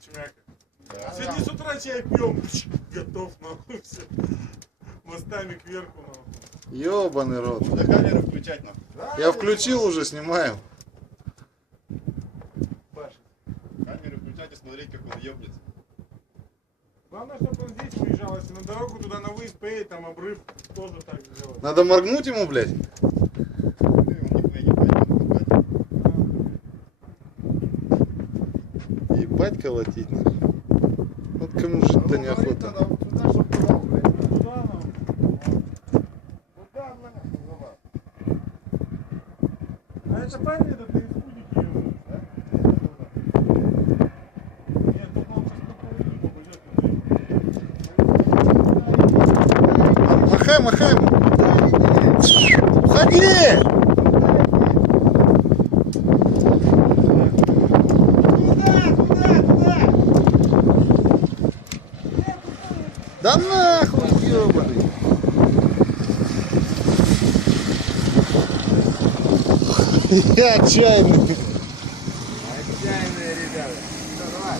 чмяка. Сегодня с утра чай пьем, готов нахуй все. Мостами кверху нахуй. Ёбаный рот. Можно камеру включать нахуй. Я включил уже, снимаем. Паша. Камеру включать и смотреть, как он ебнется. Главное, чтобы он здесь выезжал, если на дорогу туда на выезд поедет, там обрыв тоже так сделать. Надо моргнуть ему, блядь. Он нихуя не пойдет, попадет. Ебать колотить. Вот кому жить-то неохота. Туда, чтоб брал, блядь. Куда нам? Куда нахуй, давай. А это парень этот из Кудики, да? Нет, тут он сейчас по кругу попадет. Махай, махай. Уходи! Да нахуй, ёбаный. Я отчаянный. Отчаянные ребята. Давай.